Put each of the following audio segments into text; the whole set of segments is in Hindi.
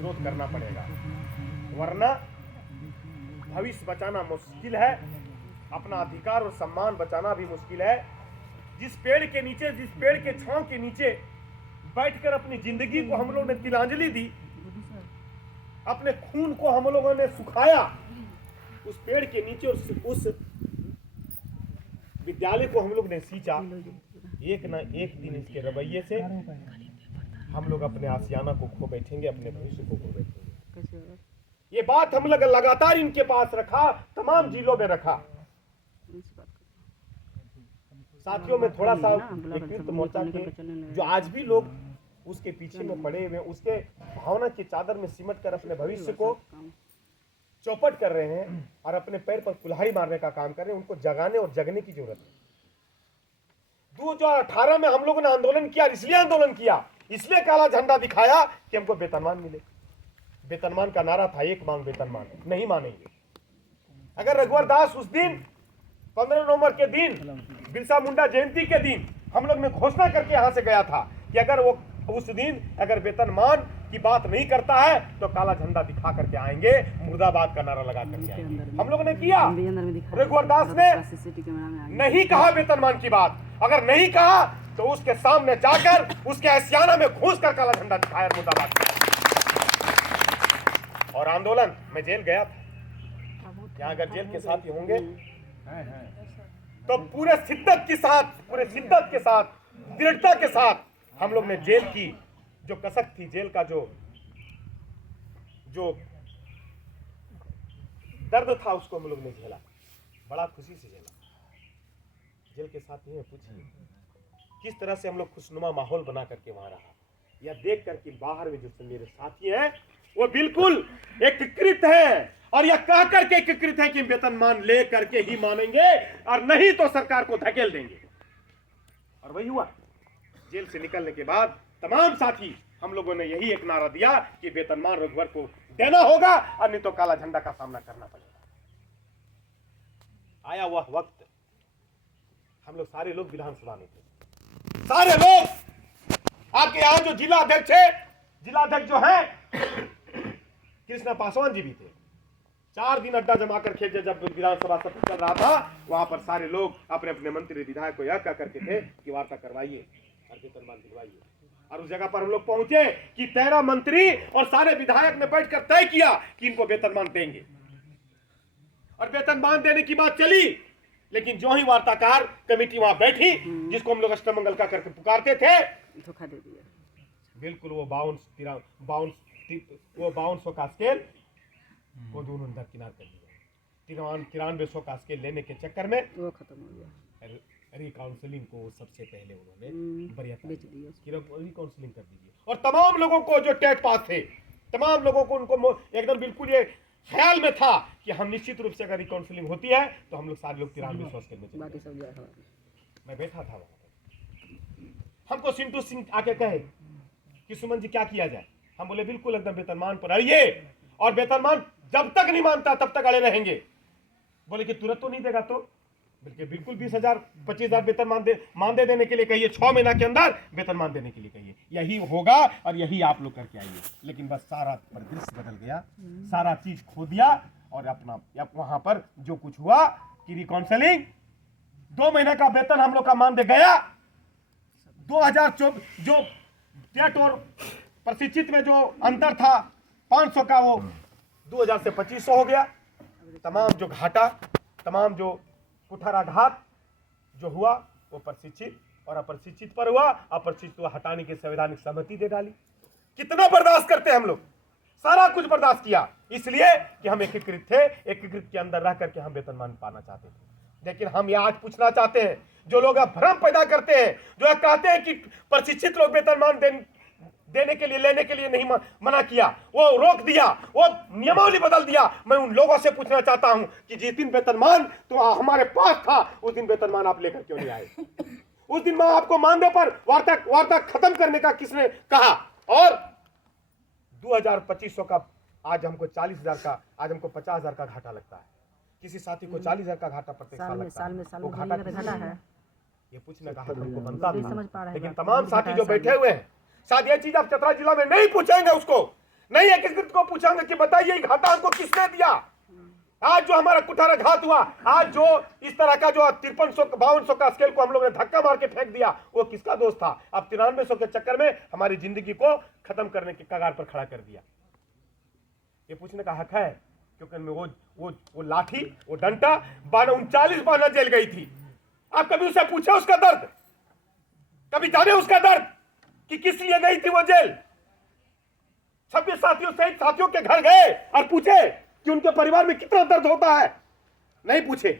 विरोध करना पड़ेगा, वरना भविष्य बचाना मुश्किल है, अपना अधिकार और सम्मान बचाना भी मुश्किल है। जिस पेड़ के नीचे, जिस पेड़ के छांव के नीचे बैठकर अपनी जिंदगी को हम लोगों ने तिलांजलि दी, अपने खून को हम लोगों ने सुखाया, उस पेड़ के नीचे उस विद्यालय को हम लोग ने सींचा। एक ना एक दिन इसके रवैये से हम लोग अपने आसियाना को खो बैठेंगे, अपने भविष्य को खो बैठेंगे। ये बात हम लोग लगातार इनके पास रखा, तमाम जिलों में रखा। साथियों में थोड़ा सा एकीकृत मोर्चा के जो आज भी लोग उसके पीछे में पड़े हुए, उसके भावना की चादर में सिमट कर अपने भविष्य को चौपट कर रहे हैं और अपने पैर पर कुल्हाड़ी मारने का काम कर रहे हैं, उनको जगाने और जगने की जरूरत है। 2018 में हम लोगों ने आंदोलन किया, इसलिए आंदोलन किया, इसलिए काला झंडा दिखाया कि हमको वेतनमान मिले। वेतनमान का नारा था, एक मांग वेतनमान, नहीं मानेंगे। अगर रघुवर दास उस दिन 15 नवंबर के दिन, बिरसा मुंडा जयंती के दिन हम लोग ने घोषणा करके यहां से गया था कि अगर वो उस दिन अगर वेतनमान की बात नहीं करता है तो काला झंडा दिखा करके आएंगे, मुर्दाबाद का नारा लगा करके आएंगे। हम लोगों ने किया। रघुवर दास ने नहीं कहा वेतनमान की बात, अगर नहीं कहा तो उसके सामने जाकर उसके आसियाना में घुस कर काला झंडा दिखाया, मुर्दाबाद। और आंदोलन में जेल गया था। यहाँ अगर जेल के साथी होंगे तो पूरे शिद्दत के साथ, दृढ़ता के साथ हम लोग ने जेल की जो कसक थी, जेल का जो दर्द था, उसको हम लोग ने झेला, बड़ा खुशी से झेला। जेल के साथी हैं, पूछिए किस तरह से हम लोग खुशनुमा माहौल बना करके वहां रहा। यह देख करके बाहर में जो मेरे साथी हैं वो बिल्कुल एकीकृत है, और यह कह करके एकीकृत है कि वेतनमान ले करके ही मानेंगे और नहीं तो सरकार को धकेल देंगे। और वही हुआ। जेल से निकलने के बाद तमाम साथी हम लोगों ने यही एक नारा दिया कि वेतनमान रघुवर को देना होगा और नहीं तो काला झंडा का सामना करना पड़ेगा। आया वह वक्त, हम लोग सारे लोग विधानसभा में थे, सारे लोग। आपके यहां जो जिला अध्यक्ष जो है कृष्णा पासवान जी भी थे। 4 दिन अड्डा जमा करके जब विधानसभा सत्र चल रहा था, वहां पर सारे लोग अपने अपने मंत्री विधायक को यह कह करके थे कि वार्ता करवाइए और वेतनमान दिलवाइए। और उस जगह पर हम लोग पहुंचे कि 13 मंत्री और सारे विधायक ने बैठकर तय किया कि इनको वेतनमान देंगे, और वेतनमान देने की बात चली। लेकिन जो ही वार्ताकार कमेटी वहां बैठी, जिसको हम लोग अष्टमंगल का करके पुकारते थे, धोखा दे दिया। बिल्कुल वो 5200 का स्केल वो दोनों दरकिनार कर दिया। 9300 का स्केल लेने के चक्कर में वो खत्म हो गया। रिकाउंसलिंग को सबसे पहले उन्होंने रिकाउंसलिंग कर दीजिए। और तमाम लोगों को जो टेट पास थे, तमाम लोगों को उनको एकदम बिल्कुल ये ख्याल में था कि हम निश्चित रूप से अगर रिकाउंसलिंग होती है तो हम लोग सारे लोग 9300 स्केल में बाकी सब जाए। मैं बैठा था वहां पर। हमको सिंटू सिंह आके कहे कि सुमन जी क्या किया जाए। हम बोले बिल्कुल एकदम वेतनमान पर आइए, और वेतनमान जब तक नहीं मानता तब तक अड़े रहेंगे। बोले कि तुरंत तो नहीं देगा, तो बिल्कुल 20,000 25,000 वेतनमान मान देने के लिए कहिए, 6 महीना के अंदर वेतनमान देने के लिए कहिए, यही होगा और यही आप लोग करके आइए। लेकिन बस सारा परिदृश्य बदल गया, सारा चीज खो दिया। और अपना वहां पर जो कुछ हुआ कि रिकाउंसलिंग 2 महीने का वेतन हम लोग का मान दे गया। 2024 जो टेट और प्रशिक्षित में जो अंतर था 500 का, वो 2000 से 2500 हो गया। तमाम जो घाटा, तमाम जो कुठाराघात जो हुआ वो प्रशिक्षित और अप्रशिक्षित पर हुआ। अप्रशिक्षित को हटाने की संवैधानिक सहमति दे डाली। कितना बर्दाश्त करते हैं हम लोग, सारा कुछ बर्दाश्त किया, इसलिए कि हम एकीकृत थे, एकीकृत के अंदर रह करके हम वेतनमान पाना चाहते थे। लेकिन हम यह आज पूछना चाहते हैं, जो लोग अब भ्रम पैदा करते हैं, जो कहते हैं कि प्रशिक्षित लोग वेतनमान देने के लिए, लेने के लिए नहीं मना किया, वो रोक दिया, वो नियमावली बदल दिया। मैं उन लोगों से पूछना चाहता हूं कि जिस दिन वेतनमान तो हमारे पास था, उस दिन वेतनमान आप लेकर क्यों नहीं आए? उस दिन मैं आपको मानदेय पर वार्ता खत्म करने का किसने कहा? और 2000-2500 का आज हमको 40,000 का, आज हमको 50,000 का घाटा लगता है। किसी साथी को 40,000 का घाटा प्रत्येक साल लगता है। वो घाटा है, ये पूछने का हक हमको बनता था। लेकिन तमाम साथी जो बैठे हुए हैं, शायद ये चीज आप चतरा जिला में नहीं पूछेंगे उसको, नहीं एकीकृत को पूछेंगे कि बताइए घाटा हमको किसने दिया। आज जो हमारा कुठाराघात हुआ, आज जो इस तरह का जो 5300-5200 का स्केल को हम लोगों ने धक्का मार के फेंक दिया, वो किसका दोष था? अब 9300 के चक्कर में हमारी जिंदगी को खत्म करने के कगार पर खड़ा कर दिया। ये पूछने का हक है, क्योंकि वो लाठी, वो डंटा 39 बार जेल गई थी। आप कभी उसे पूछे उसका दर्द? कभी जाने उसका दर्द कि किस लिए गई थी वो जेल? 26 साथियों सहित साथियों के घर गए और पूछे कि उनके परिवार में कितना दर्द होता है? नहीं पूछे।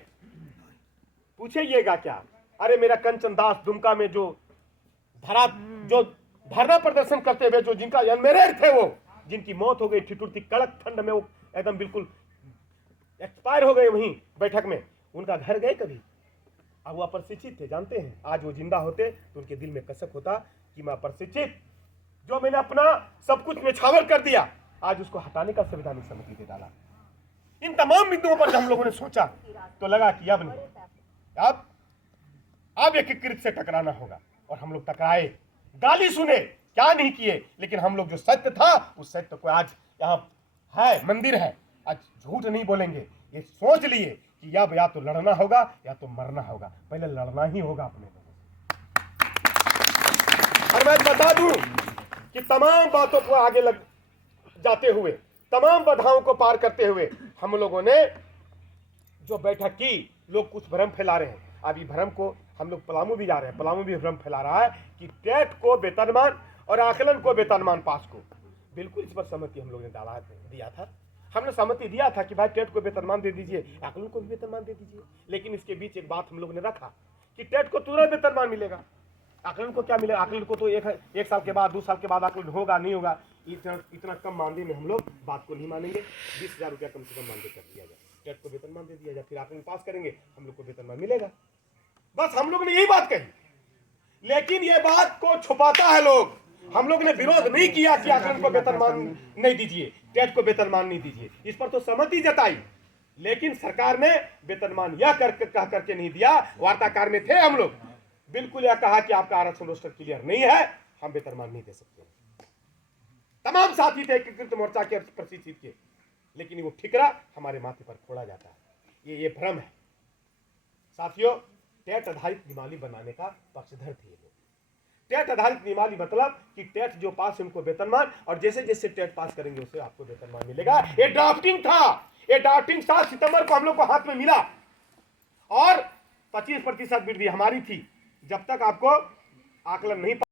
पूछेगा क्या? अरे मेरा कंचन दास दुमका में जो धरना प्रदर्शन करते हुए जो जिनका मेरे थे, वो जिनकी मौत हो गई ठिठुरती कड़क ठंड में, वो एकदम बिल्कुल एक्सपायर हो गए वहीं बैठक में, उनका घर गए कभी? अब वो अप्रशिक्षित थे, जानते हैं। आज वो जिंदा होते तो उनके दिल में कसक होता कि मैं अप्रशिक्षित, जो मैंने अपना सब कुछ निछावर कर दिया, आज उसको हटाने का संवैधानिक समिति दे डाला। इन तमाम बिंदुओं पर जब हम लोगों ने सोचा तो लगा कि अब नहीं, अब एकीकृत से टकराना होगा। और हम लोग टकराए, गाली सुने, क्या नहीं किए, लेकिन हम लोग जो सत्य था उस सत्य को आज यहाँ है, मंदिर है, आज झूठ नहीं बोलेंगे। ये सोच लिए कि अब या तो लड़ना होगा या तो मरना होगा। पहले लड़ना ही होगा अपने लोगों से। और मैं बता दूं कि तमाम बातों को आगे लग जाते हुए, तमाम बाधाओं को पार करते हुए हम लोगों ने जो बैठक की, लोग कुछ भ्रम फैला रहे हैं। अभी भ्रम को हम लोग पलामू भी जा रहे हैं, पलामू भी भ्रम फैला रहा है कि टेट को वेतनमान और आकलन को वेतनमान पास को, बिल्कुल इस पर सहमति हम लोग ने दिया था। हमने सहमति दिया था कि भाई टेट को वेतनमान दे दीजिए, आकलन को भी वेतनमान दे दीजिए। लेकिन इसके बीच एक बात हम लोग ने रखा कि टेट को तुरंत वेतनमान मिलेगा, आकलन को क्या मिलेगा? आकलन को तो एक साल के बाद, 2 साल के बाद आकलन होगा, नहीं होगा। इतना कम मानदेय में हम लोग बात को नहीं मानेंगे। 20,000 रुपया कम से कम मानदेय कर दिया जाए, टेट को वेतनमान दे दिया जाए, फिर आकलन पास करेंगे, हम लोग को वेतनमान मिलेगा। बस हम लोग ने यही बात कही। लेकिन ये बात को छुपाता है लोग। हम लोग ने विरोध नहीं किया कि आकलन को वेतनमान नहीं दीजिए, टेट को वेतनमान नहीं दीजिए, इस पर तो सहमति जताई। लेकिन सरकार ने वेतनमान यह कह करके नहीं दिया। वार्ताकार में थे हम लोग, बिल्कुल यह कहा कि आपका आरक्षण रोस्टर क्लियर नहीं है, हम वेतनमान नहीं दे सकते। तमाम साथी थे एकीकृत मोर्चा के प्रशिक्षित के, लेकिन वो ठिकरा हमारे माथे पर फोड़ा जाता है। ये भ्रम है साथियों। टेट आधारित नियमावली बनाने का पक्षधर थे ये लोग। टेट आधारित नियमावली मतलब कि टेट जो पास उनको वेतनमान, और जैसे जैसे टेट पास करेंगे उससे आपको वेतनमान मिलेगा। ये ड्राफ्टिंग था, ये ड्राफ्टिंग 7 सितंबर को हम लोग को हाथ में मिला और 25% वृद्धि हमारी थी। जब तक आपको आकलन नहीं